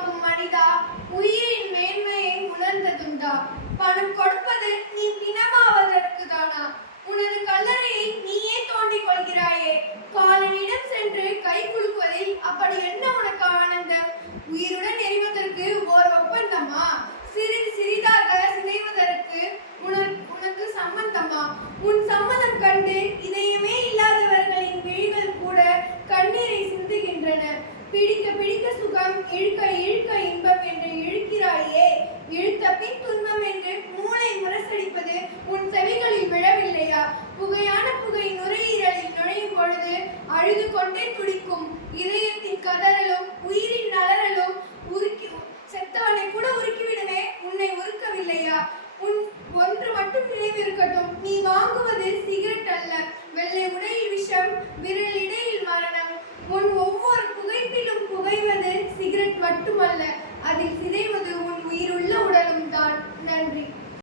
வாங்கும் மனிதா, உயிரின் மேன்மையை உணர்ந்ததுண்டா? பணம் கொடுப்பது நீ பிணமாவதற்கு தானா? உனது கல்லறையை நீயே தோண்டிக் கொள்கிறாயே. காலனிடம் சென்று கை குலுக்குவதில் அப்படி என்ன உனக்கு ஆனந்தம்? உயிருடன் எரிவதற்கு ஓர் ஒப்பந்தமா? சிறிது சிறிதாக சிதைவதற்கு உனக்கு சம்மந்தமா? உன் சம்மதம் கண்டு இதயமே இல்லாதவர்களின் விழிகள் கூட கண்ணீரை சிந்துகின்றன. பிடிக்க பிடிக்க சுகம், இழுக்க இழுக்க இன்பம் என்று இழுக்கிறாயே. இழுத்த பின் துன்பம் என்று மூளை முரசடிப்பது உன் செவிகளில் விழவில்லையா? புகையான புகை நுரையீரலில் நுழையும் பொழுது அழுது கொண்டே துடிக்கும் இதயத்தின் கதறலும் உயிரின் நலறலும் செத்தவனை கூட உருக்கிவிடுமே, உன்னை உருக்கவில்லையா? ஒன்று மட்டும் நினைவிருக்கட்டும், நீ வாங்குவது சிகரெட் அல்ல. வெள்ளை உடையில் விஷம், விரலிடை